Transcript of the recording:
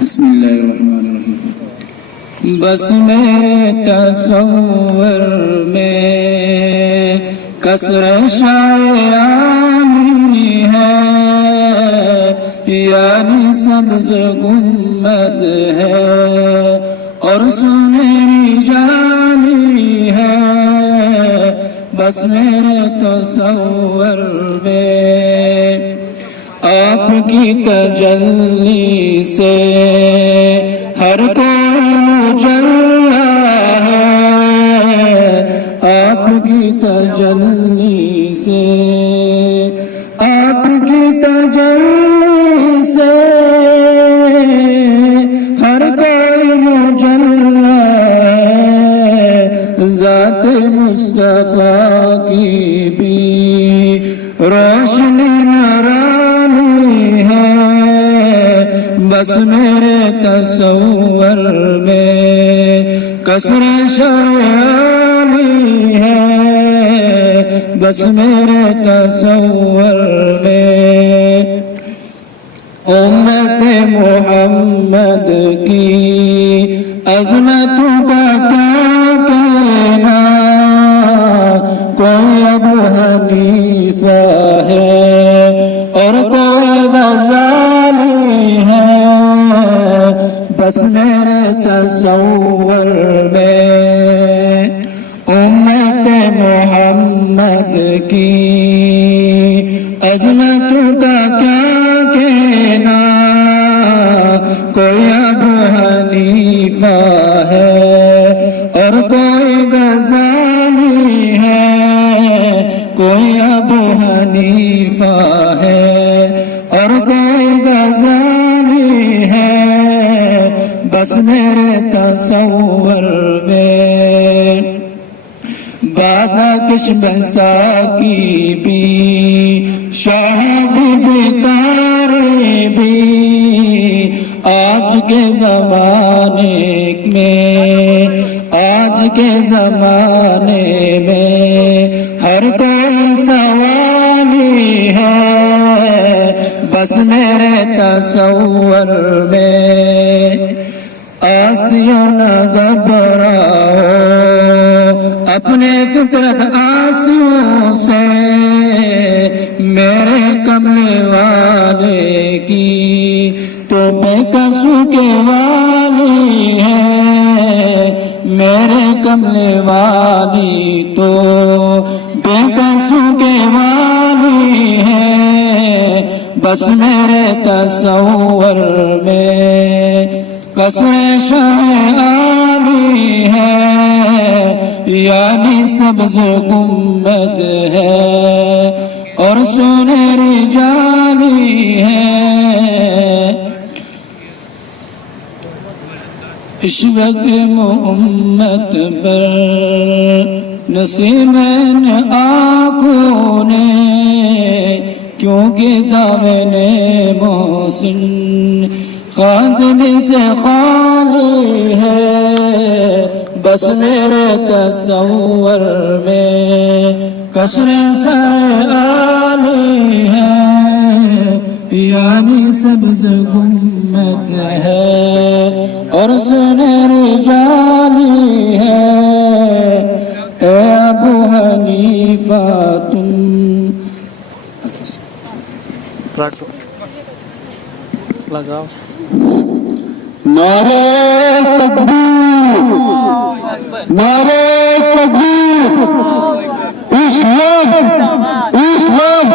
بسم اللہ الرحمن الرحیم۔ بس میرے تصور میں کثر شایعانی ہے، یعنی سبز گنبد ہے اور سنہری جانی ہے۔ بس میرے تصور میں آپ کی تجلی سے ہر کوئی مجلا ہے، آپ کی تجلی سے، آپ کی تجلی سے ہر کوئی مجلا ہے۔ ذات مصطفیٰ کی بھی روشنی نورانی ہے، بس میرے تصور میں کثر شایعانی ہے، بس میرے تصور میں امت محمد کی عظمتوں کا کیا کہنا۔ کوئی ابو حنیفہ ہے اور کوئی غزالی ہے، بس میرے تصور میں امت محمد کی عظمتوں کا کیا کہنا۔ کوئی ابو حنیفہ ہے اور کوئی غزالی ہے، کوئی ابو حنیفہ ہے اور کوئی غزالی ہے، بس میرے تصور میں بازا کشم ساکی بھی شاہد تارے بھی آج کے زمانے میں، آج کے زمانے میں ہر کوئی سوالی ہے، بس میرے تصور میں آسیوں نہ گھبراؤ اپنے فطرت آسیوں سے، میرے کملے والے کی تو بے قصو کے والی ہے، میرے کملے والی تو بے قصو کے والی ہے، بس میرے تصور میں کثر شایعانی ہے، یعنی سبز گنبد ہے اور سنہری جانی ہے۔ عشق امت پر نسیمین آنکھوں نے، کیونکہ دامن محسن خادم سے خالی ہے، بس میرے تصور میں کثر شایعانی ہے، یعنی سبز گنبد ہے اور سنہری جانی ہے۔ اے ابو حنیفہ تم لگاؤ نعرہ تکبیر، نعرہ تکبیر، اسلام، اسلام،